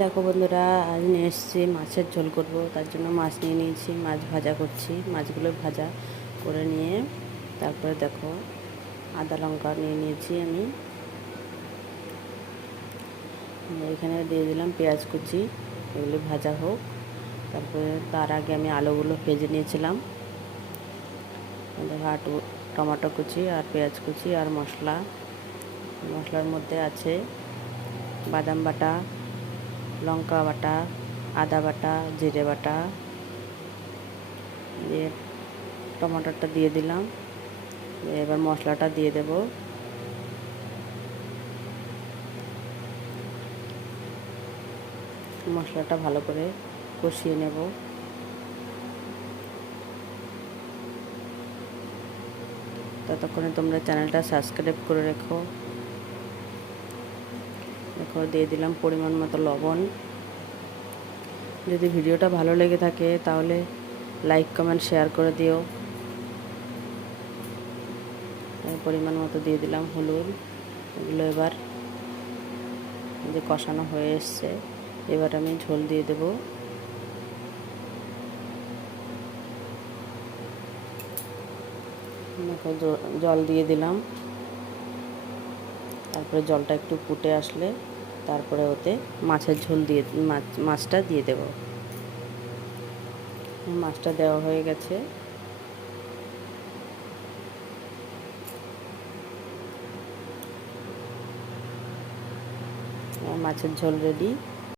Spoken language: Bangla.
দেখো বন্ধুরা, আজ নিয়ে এসেছি মাছের ঝোল করব, তার জন্য মাছ নিয়ে নিয়েছি, মাছ ভাজা করছি, মাছগুলো ভাজা করে নিয়ে তারপরে দেখো আদা লঙ্কা নিয়ে নিয়েছি আমি। এখানে দিয়ে দিলাম পেঁয়াজ কুচি, এগুলি ভাজা হোক। তারপরে তার আগে আমি আলুগুলো ভেজে নিয়েছিলাম। দেখো আটু, টমাটো কুচি আর পেঁয়াজ কুচি আর মশলা, মশলার মধ্যে আছে বাদাম বাটা লঙ্কা বাটা, আদা বাটা, জিরে বাটা, দিয়ে টমাটোটা দিয়ে দিলাম। এবার মশলাটা দিয়ে দেব। মশলাটা ভালো করে কষিয়ে নেব। ততক্ষণে তোমরা চ্যানেলটা সাবস্ক্রাইব করে রেখো। দেখো দিয়ে দিলাম পরিমাণ মতো লবণ। যদি ভিডিওটা ভালো লেগে থাকে তাহলে লাইক, কমেন্ট, শেয়ার করে দিও। পরিমাণ মতো দিয়ে দিলাম হলুদ। এগুলো এবার যে কষানো হয়ে এসছে, এবার আমি ঝোল দিয়ে দেব। জল দিয়ে দিলাম। তারপরে জলটা একটু ফুটে আসলে তারপরে ওতে মাছের ঝোল দিয়ে, মাছ, মাছটা দিয়ে দেব। মাছটা দেওয়া হয়ে গেছে। মাছের ঝোল রেডি।